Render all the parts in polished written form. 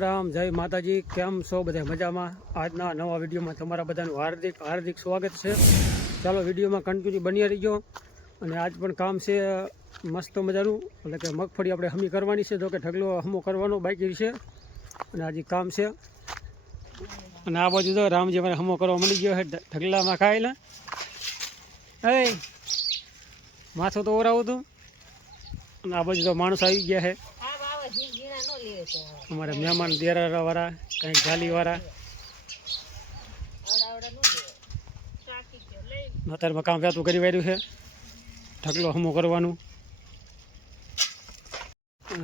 રામ જય માતાજી। કેમ છો બધા? મજામાં? આજના નવા વિડીયોમાં તમારા બધાનું હાર્દિક હાર્દિક સ્વાગત છે। ચાલો વિડીયોમાં કન્ટિન્યુ બની રહીજો। અને આજ પણ કામ છે મસ્ત મજાનું, એટલે કે મગફળી આપણે હમી કરવાની છે, જો કે ઢગલો હમો કરવાનો બાકી છે અને આજે કામ છે। અને આ બાજુ તો રામજી મને હમો કરવા મળી ગયો છે ઢગલામાં ખાયેલા। એ માથું તો ઓરાવું હતું। અને આ બાજુ તો માણસ આવી ગયા છે અમારે મહેમાન દેરારા વાળા, કંઈક જાલી વાળા। અત્યારમાં કામ વ્યાતું કરી વાર્યું છે, ઢગલો હમો કરવાનું।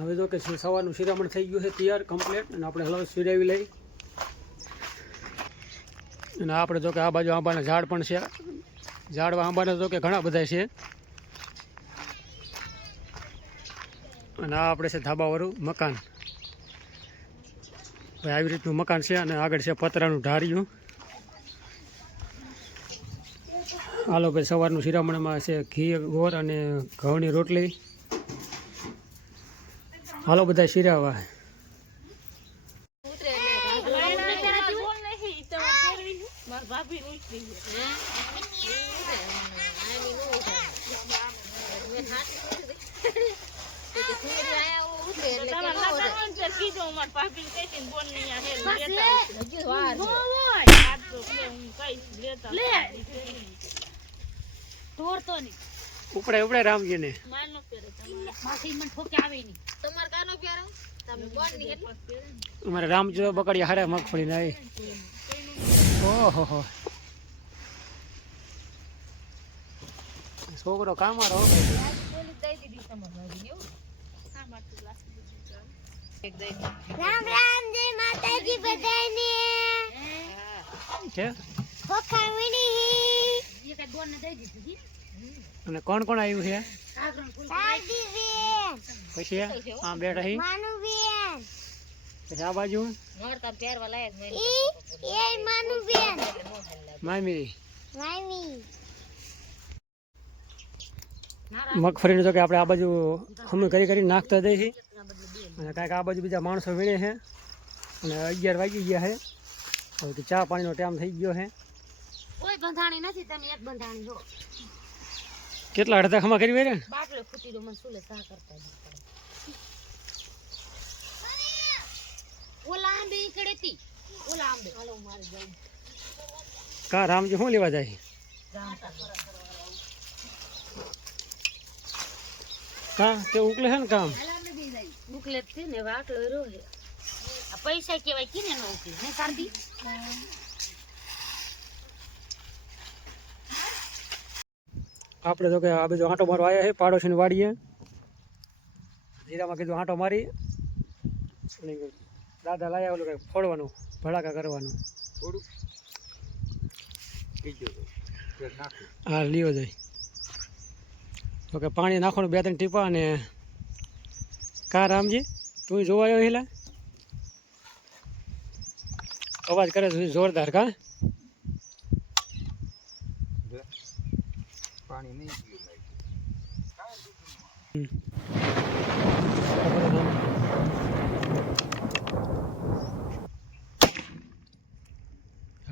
હવે જો કે સવારનું શિરામણ થઈ ગયું છે તૈયાર કમ્પ્લીટ, અને આપણે હળવે શિરાવી લઈ। અને આપણે જો કે આ બાજુ આંબાના ઝાડ પણ છે, ઝાડવા આંબાના જો કે ઘણા બધા છે। અને આ આપણે છે ધાબાવાળું મકાન, ભાઈ આવી રીતનું મકાન છે। અને આગળ છે પતરાનું ઢારિયું। હાલો ભાઈ, સવારનું શિરામણમાં છે ઘી ગોળ અને ઘઉંની રોટલી। હાલો બધા શિરાવા। ઉપડે ઉપડે રામજી ને અમારે રામજી બકડિયા હારે મગફળી ના। ઓહો છોકરો કામારો। રામ રામ, જય માતાજી બધાને। છે ખોખા વીણી અને કોણ કોણ આવ્યું છે? સાદી બેન, પછી આ બેઠા હી માનુ બેન, પછી આ બાજુ એ માનુ બેન, મામી મામી। મગફળીનું તો કે આપણે આ બાજુ હમણાં કરી નાખતા જઈએ છીએ। અને કાંઈક આ બાજુ બીજા માણસો વીણે છે। અને 11 વાગી ગયા છે, હવે ચા પાણીનો ટાઈમ થઈ ગયો છે। કોઈ બંધાણી નથી, તમે એક બંધાણી જો। કેટલા અડધા ખમા કરી વેરે બાટલો ફૂટી દો, મને સુલે સા કરતા ઓલા આંબે કડેતી, ઓલા આંબે હાલો મારી ગઈ કા રામજી શું લેવા જાય? કા તે ઉકલે છે ને કામ ઉકલે છે ને, વાટલો રો છે આ પૈસા કેવાય કિને નો ઉકલે ને કાંદી। આપણે તો કે આ બધો આંટો મારવા આવ્યા છે પાડોશીની વાડીએ। જીરામાં કીધું આંટો મારી, દાદા લાયા ઓલું કંઈક ફોડવાનું, ભડાકા કરવાનું થોડું। હા લીવો જાય તો કે પાણી નાખવાનું 2-3 ટીપા। અને કા રામજી તું જોવા આવ્યો હેલા? અવાજ કરે છે જોરદાર। કા પાણી નહીં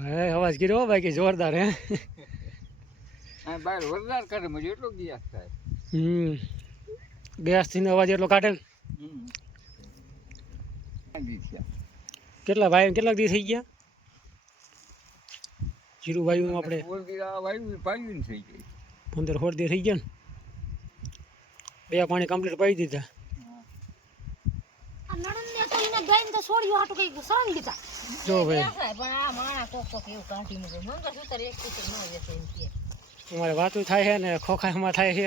હે અવાજ કર્યો બાકી જોરદાર હે। બહાર વરદાર કરે મજે એટલો ગેસ થાય। ગેસ થી અવાજ એટલો કાઢે ને। કેટલા ભાઈ કેટલા દી થઈ ગયા? જીરું વાયુ આપણે 15-16 દી થઈ ગયા ને। 2 પાણી કમ્પ્લીટ પાઈ દીધા। જો ભાઈ અમારે વાતું થાય છે ને ખોખામાં થાય છે।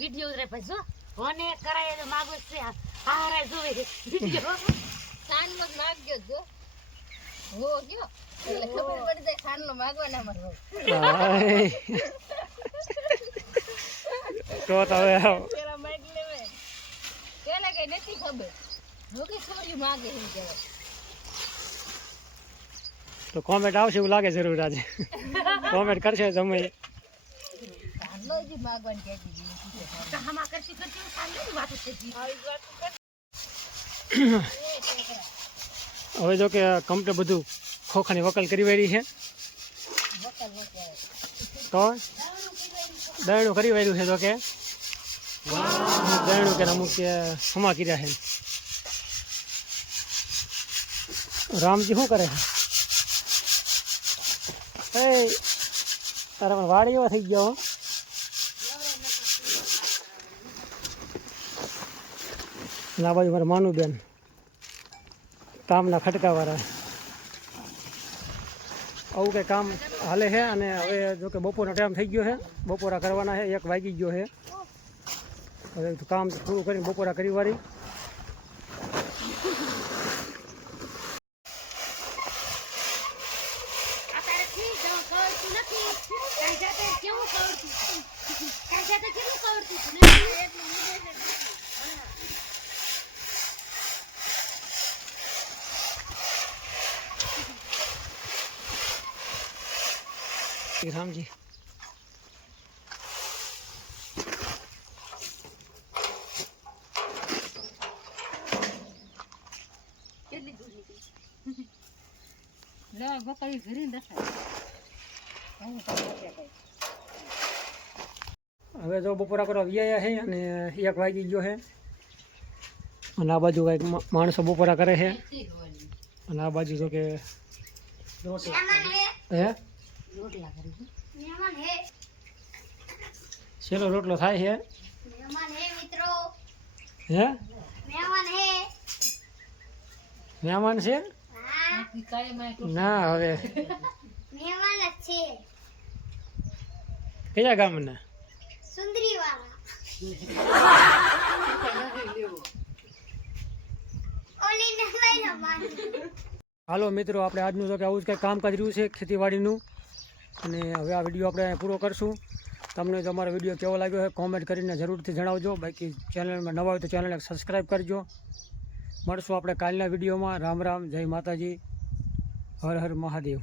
વિડીયો રે પછી કોને કરાય તો માગો છે હારા જોવે વિડીયો સાનલો નાખજો જો હો ગયો એટલે ખબર પડી જાય સાનલો માગવાના મારો તો હવે પેલા માગ લેવે પેલા કઈ નથી ખબર રોકી છોરી માગે એમ કહેવાય। તો કોમેન્ટ આવશે એવું લાગે જરૂર આજે કોમેન્ટ કરશે તમે ચાલો જી માગવાની કહેતી હતી તો હમા કરતી કરતી સાંજની વાત હતી આવી વાત કર હવે જો કે કમ્પ્લીટ બધું ખોખાની વકલ કરી વાળી છે તો દયણું કરી વાળ્યું છે જો કે દયણું કે અમુક હમા કર્યા છે રામજી શું કરે છે એ તારા પણ વાડી એવા થઈ ગયો આ બાજુ મારા માનું બેન કામના ખટકાવાળા આવું કંઈ કામ હાલે છે અને હવે જો કે બપોરનો ટાઈમ થઈ ગયો છે બપોરા કરવાના છે 1 વાગી ગયો છે હવે કામ પૂરું કરીને બપોરા કરી વાળી રામજી કેટલી દૂર નીકળી લે બકરી ઘરે દેખાય હવે જો બપોરા કરવા વ્યાયા છે અને 1 વાગી ગયો છે અને આ બાજુ કંઈક માણસો બપોરા કરે છે અને આ બાજુ જો કે હે રોટલા કરી મહેમાન હે છેલ્લો રોટલો થાય છે મહેમાન હે મિત્રો હે મહેમાન હે મહેમાન છે હા ના હવે મહેમાન જ છે કયા ગામના સુંદરી વાળા ઓલી નવાઈ ના માન હાલો મિત્રો આપણે આજનું તો કે આવું જ કંઈક કામકાજ રહ્યું છે ખેતીવાડીનું અને હવે આ વિડીયો આપણે પૂરો કરશું તમને જો અમારો વિડીયો કેવો લાગ્યો હોય કોમેન્ટ કરીને જરૂરથી જણાવજો બાકી ચેનલમાં નવા હોય તો ચેનલને સબસ્ક્રાઈબ કરજો મળશું આપણે કાલના વિડીયોમાં રામ રામ જય માતાજી હર હર મહાદેવ